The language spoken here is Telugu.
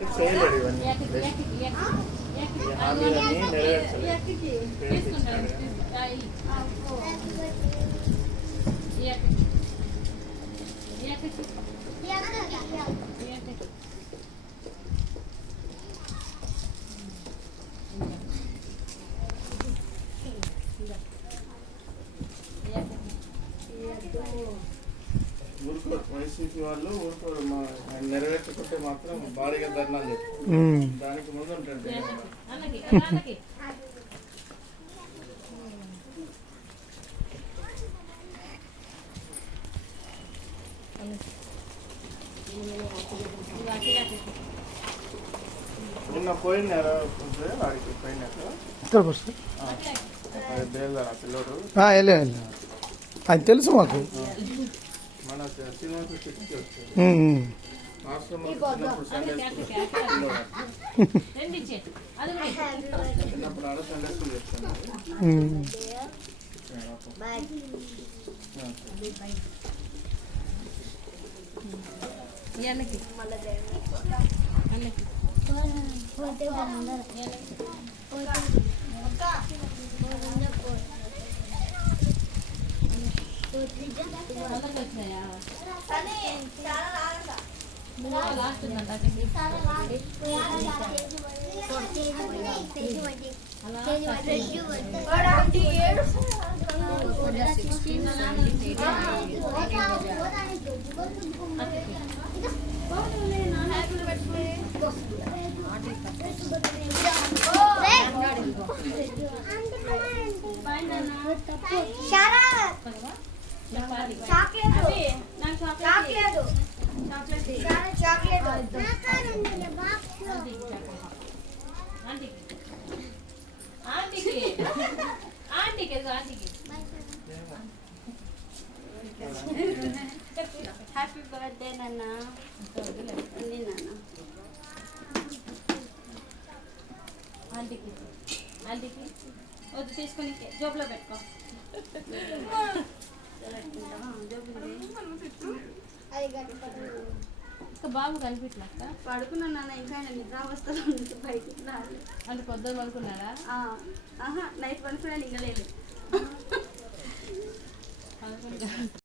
చేయలేడు ఇవన్నీ హామీలన్నీ నెరవేర్చలేదు. ఊరుకో వైసీపీ వాళ్ళు ఊరుకోరు. నెరవేర్చకుంటే మాత్రం భారీగా ధర్నాలు చెప్తారు. దానికి ముందు ఉంటుంది నిన్న పోయినారా వాడికి పోయినాక బేల్దారా పిల్లడు అది తెలుసు మాకు. మన శ్రీనివాస సిటీకి వచ్చారు. చిన్నప్పుడు ఆడ సండే స్కూల్ వచ్చాను. హ్యాపీ బర్త్డే నాన్న. ఆంటీకి ఆంటీకి వద్దు, తీసుకొని జోబులో పెట్టుకో. బాబు కనిపించలేక పడుకున్నాను నాన్న. ఇంకా నిద్ర వస్తాను బయటికి అంటే పొద్దున్న పడుకున్నారా? నైట్ పడుకున్నాను ఇంకా లేదు.